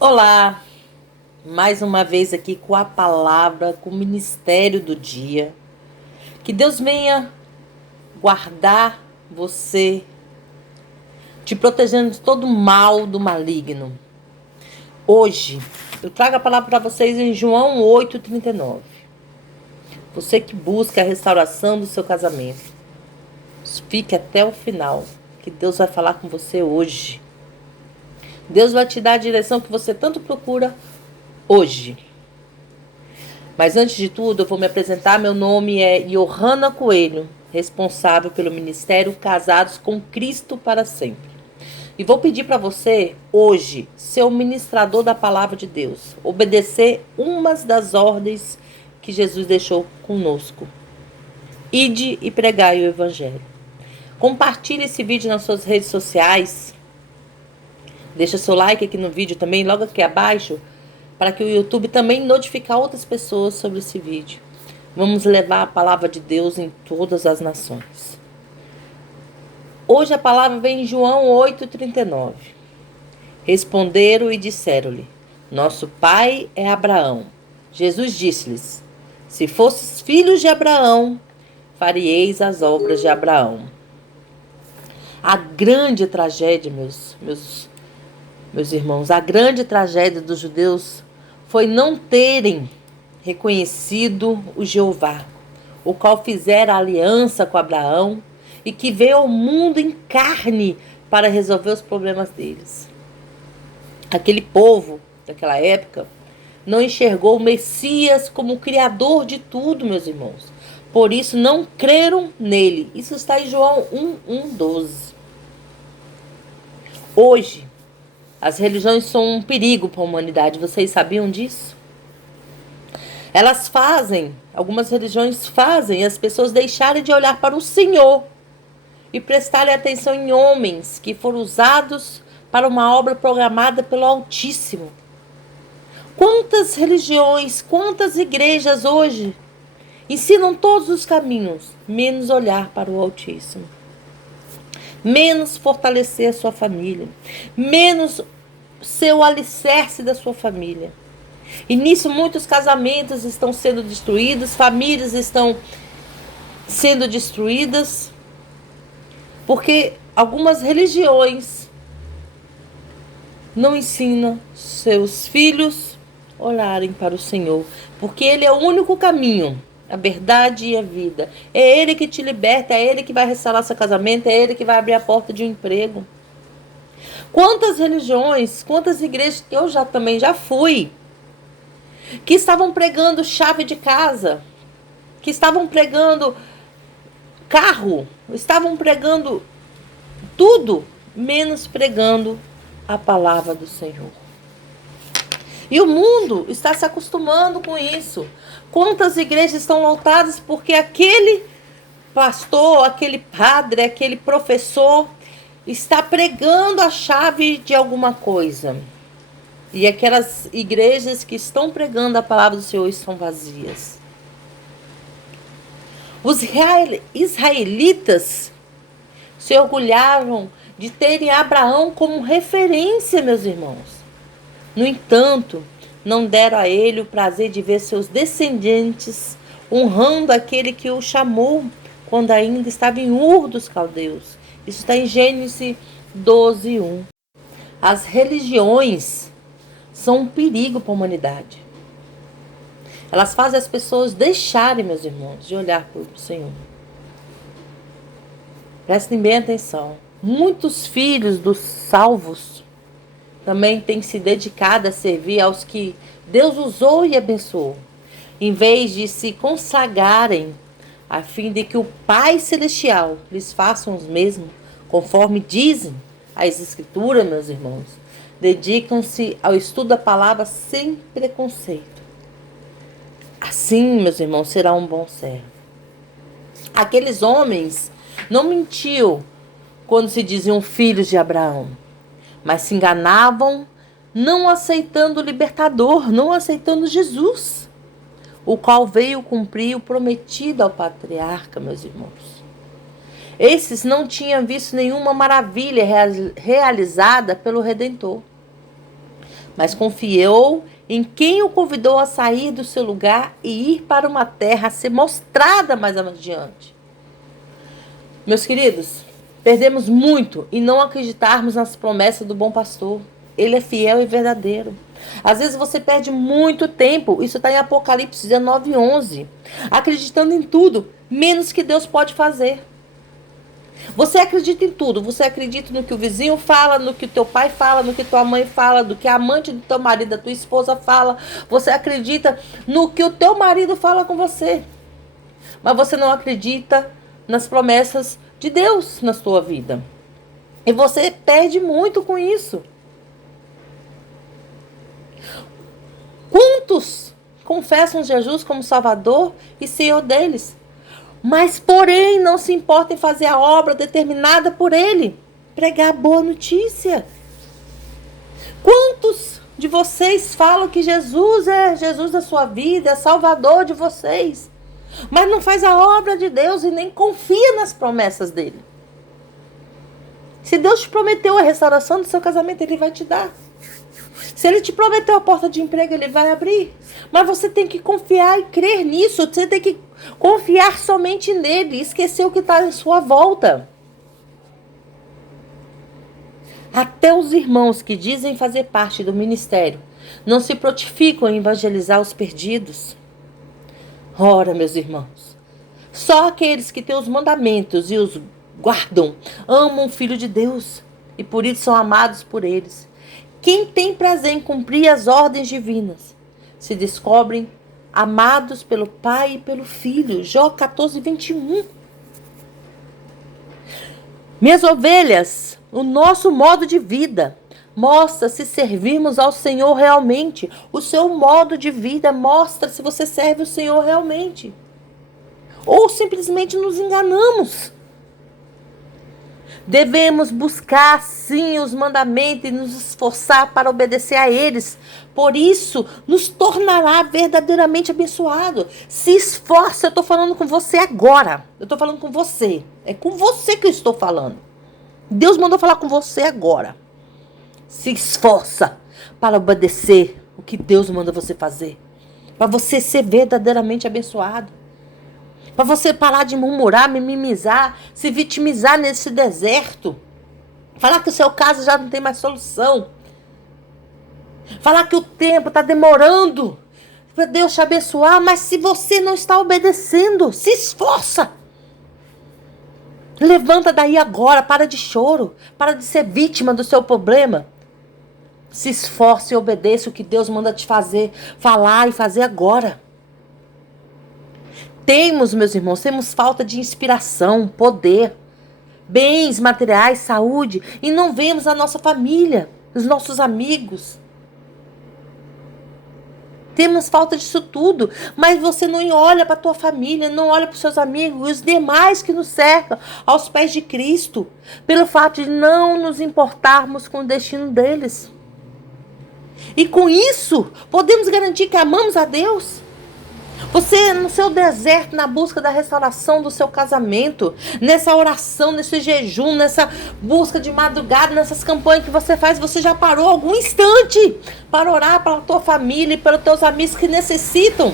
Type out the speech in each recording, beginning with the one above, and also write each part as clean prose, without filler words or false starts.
Olá, mais uma vez aqui com a palavra, com o ministério do dia. Que Deus venha guardar você, te protegendo de todo mal do maligno. Hoje, eu trago a palavra para vocês em João 8:39. Você que busca a restauração do seu casamento, fique até o final, que Deus vai falar com você hoje. Deus vai te dar a direção que você tanto procura hoje. Mas antes de tudo, eu vou me apresentar. Meu nome é Johanna Coelho, responsável pelo Ministério Casados com Cristo para Sempre. E vou pedir para você, hoje, ser o ministrador da palavra de Deus, obedecer umas das ordens que Jesus deixou conosco. Ide e pregai o Evangelho. Compartilhe esse vídeo nas suas redes sociais. Deixa seu like aqui no vídeo também, logo aqui abaixo, para que o YouTube também notificar outras pessoas sobre esse vídeo. Vamos levar a palavra de Deus em todas as nações. Hoje a palavra vem em João 8:39. Responderam e disseram-lhe: Nosso pai é Abraão. Jesus disse-lhes: Se fosses filhos de Abraão, faríeis as obras de Abraão. A grande tragédia, meus irmãos, a grande tragédia dos judeus foi não terem reconhecido o Jeová, o qual fizera aliança com Abraão e que veio ao mundo em carne para resolver os problemas deles. Aquele povo daquela época não enxergou o Messias como o criador de tudo, meus irmãos. Por isso não creram nele. Isso está em João 1:12. Hoje, as religiões são um perigo para a humanidade. Vocês sabiam disso? Algumas religiões fazem as pessoas deixarem de olhar para o Senhor e prestarem atenção em homens que foram usados para uma obra programada pelo Altíssimo. Quantas religiões, quantas igrejas hoje ensinam todos os caminhos, menos olhar para o Altíssimo, menos fortalecer a sua família, menos ser o alicerce da sua família. E nisso muitos casamentos estão sendo destruídos, famílias estão sendo destruídas, porque algumas religiões não ensinam seus filhos a olharem para o Senhor, porque Ele é o único caminho, a verdade e a vida. É Ele que te liberta, é Ele que vai restaurar seu casamento, é Ele que vai abrir a porta de um emprego. Quantas religiões, quantas igrejas que eu também já fui, que estavam pregando chave de casa, que estavam pregando carro, estavam pregando tudo, menos pregando a palavra do Senhor. E o mundo está se acostumando com isso. Quantas igrejas estão lotadas porque aquele pastor, aquele padre, aquele professor está pregando a chave de alguma coisa. E aquelas igrejas que estão pregando a palavra do Senhor estão vazias. Os israelitas se orgulhavam de terem Abraão como referência, meus irmãos. No entanto, não deram a ele o prazer de ver seus descendentes honrando aquele que o chamou quando ainda estava em Ur dos Caldeus. Isso está em Gênesis 12:1. As religiões são um perigo para a humanidade. Elas fazem as pessoas deixarem, meus irmãos, de olhar para o Senhor. Prestem bem atenção. Muitos filhos dos salvos também têm se dedicado a servir aos que Deus usou e abençoou, em vez de se consagrarem a fim de que o Pai Celestial lhes faça os mesmos, conforme dizem as Escrituras, meus irmãos. Dedicam-se ao estudo da palavra sem preconceito. Assim, meus irmãos, será um bom servo. Aqueles homens não mentiam quando se diziam filhos de Abraão, mas se enganavam não aceitando o libertador, não aceitando Jesus, o qual veio cumprir o prometido ao patriarca, meus irmãos. Esses não tinham visto nenhuma maravilha realizada pelo Redentor. mas confiou em quem o convidou a sair do seu lugar e ir para uma terra a ser mostrada mais adiante. Meus queridos, perdemos muito em não acreditarmos nas promessas do bom pastor. Ele é fiel e verdadeiro. Às vezes você perde muito tempo, isso está em Apocalipse 19:11, acreditando em tudo, menos que Deus pode fazer. Você acredita em tudo, você acredita no que o vizinho fala, no que o teu pai fala, no que tua mãe fala, do que a amante do teu marido, da tua esposa fala. Você acredita no que o teu marido fala com você. Mas você não acredita nas promessas de Deus na sua vida. E você perde muito com isso. Quantos confessam Jesus como Salvador e Senhor deles? Mas, porém, não se importa em fazer a obra determinada por Ele. Pregar a boa notícia. Quantos de vocês falam que Jesus é Jesus da sua vida, é Salvador de vocês, mas não faz a obra de Deus e nem confia nas promessas dele? Se Deus te prometeu a restauração do seu casamento, Ele vai te dar. Se Ele te prometeu a porta de emprego, Ele vai abrir. Mas você tem que confiar e crer nisso. Você tem que confiar somente nele. Esquecer o que está em sua volta. Até os irmãos que dizem fazer parte do ministério não se prontificam em evangelizar os perdidos. Ora, meus irmãos, só aqueles que têm os mandamentos e os guardam amam o Filho de Deus e por isso são amados por eles. Quem tem prazer em cumprir as ordens divinas se descobrem amados pelo Pai e pelo Filho. Jó 14:21. Minhas ovelhas, o nosso modo de vida mostra se servimos ao Senhor realmente. O seu modo de vida mostra se você serve o Senhor realmente. Ou simplesmente nos enganamos. Devemos buscar, sim, os mandamentos e nos esforçar para obedecer a eles. Por isso, nos tornará verdadeiramente abençoado. Se esforce, eu estou falando com você agora. Eu estou falando com você. É com você que eu estou falando. Deus mandou falar com você agora. Se esforça para obedecer o que Deus manda você fazer. Para você ser verdadeiramente abençoado. Para você parar de murmurar, mimimizar, se vitimizar nesse deserto. Falar que o seu caso já não tem mais solução. Falar que o tempo está demorando para Deus te abençoar. Mas se você não está obedecendo, se esforça. Levanta daí agora, para de choro. Para de ser vítima do seu problema. Se esforce e obedeça o que Deus manda te fazer. Falar e fazer agora. Meus irmãos, temos falta de inspiração, poder, bens materiais, saúde, e não vemos a nossa família, os nossos amigos. Temos falta disso tudo, mas você não olha para a tua família, não olha para os seus amigos e os demais que nos cercam aos pés de Cristo, pelo fato de não nos importarmos com o destino deles. E com isso, podemos garantir que amamos a Deus. Você no seu deserto, na busca da restauração do seu casamento, nessa oração, nesse jejum, nessa busca de madrugada, nessas campanhas que você faz, você já parou algum instante para orar pela tua família e pelos teus amigos que necessitam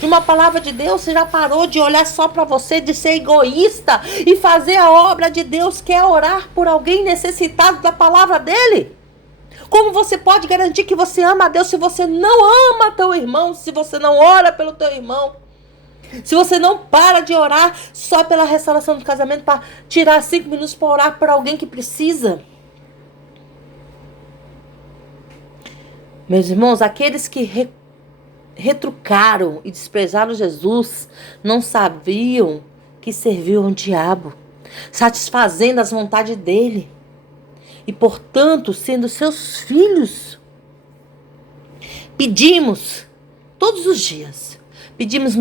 de uma palavra de Deus? Você já parou de olhar só para você, de ser egoísta e fazer a obra de Deus, que é orar por alguém necessitado da palavra dele? Como você pode garantir que você ama a Deus se você não ama teu irmão, se você não ora pelo teu irmão? Se você não para de orar só pela restauração do casamento, para tirar 5 minutos para orar por alguém que precisa? Meus irmãos, aqueles que retrucaram e desprezaram Jesus não sabiam que serviam ao diabo, satisfazendo as vontades dele. E, portanto, sendo seus filhos, pedimos todos os dias, pedimos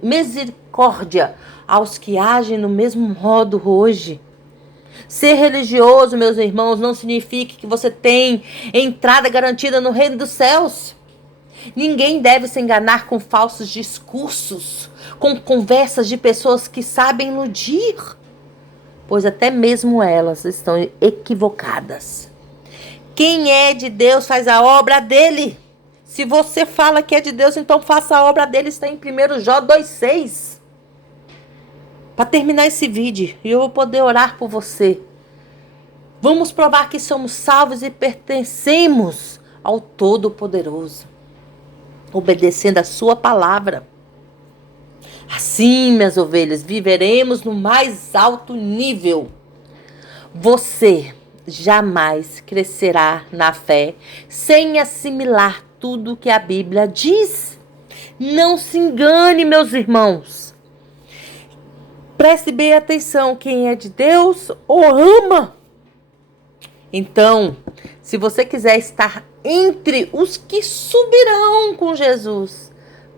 misericórdia aos que agem no mesmo modo hoje. Ser religioso, meus irmãos, não significa que você tem entrada garantida no reino dos céus. Ninguém deve se enganar com falsos discursos, com conversas de pessoas que sabem iludir, pois até mesmo elas estão equivocadas. Quem é de Deus faz a obra dele. Se você fala que é de Deus, então faça a obra dele. Está em 1 Jó 2,6. Para terminar esse vídeo, e eu vou poder orar por você. Vamos provar que somos salvos e pertencemos ao Todo-Poderoso, obedecendo a sua palavra. Assim, minhas ovelhas, viveremos no mais alto nível. Você jamais crescerá na fé sem assimilar tudo que a Bíblia diz. Não se engane, meus irmãos. Preste bem atenção, quem é de Deus o ama. Então, se você quiser estar entre os que subirão com Jesus,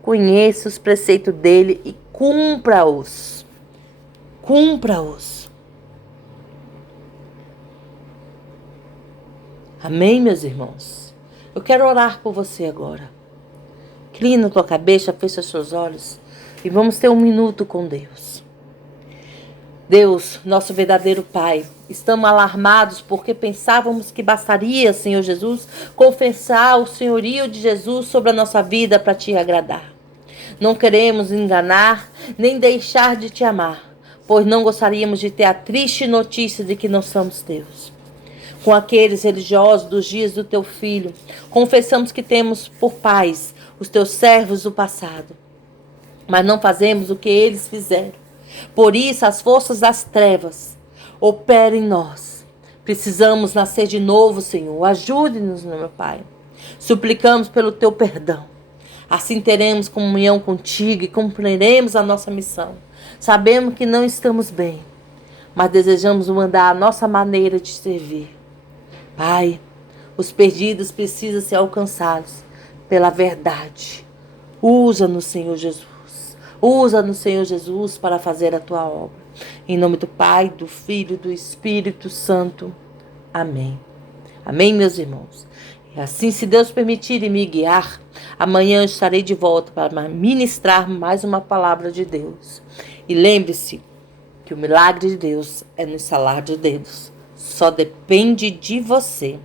conheça os preceitos dele e cumpra-os. Cumpra-os. Amém, meus irmãos? Eu quero orar por você agora. Inclina a tua cabeça, fecha seus olhos e vamos ter um minuto com Deus. Deus, nosso verdadeiro Pai, estamos alarmados porque pensávamos que bastaria, Senhor Jesus, confessar o senhorio de Jesus sobre a nossa vida para te agradar. Não queremos enganar nem deixar de te amar, pois não gostaríamos de ter a triste notícia de que não somos teus. Com aqueles religiosos dos dias do teu filho, confessamos que temos por pais os teus servos do passado, mas não fazemos o que eles fizeram. Por isso, as forças das trevas operam em nós. Precisamos nascer de novo, Senhor. Ajude-nos, meu Pai. Suplicamos pelo teu perdão. Assim teremos comunhão contigo e cumpriremos a nossa missão. Sabemos que não estamos bem, mas desejamos mandar a nossa maneira de servir. Pai, os perdidos precisam ser alcançados pela verdade. Usa-nos, Senhor Jesus. Usa-nos, Senhor Jesus, para fazer a tua obra. Em nome do Pai, do Filho e do Espírito Santo. Amém. Amém, meus irmãos. E assim, se Deus permitir e me guiar, amanhã eu estarei de volta para ministrar mais uma palavra de Deus. E lembre-se que o milagre de Deus é no estalar de dedos. Só depende de você.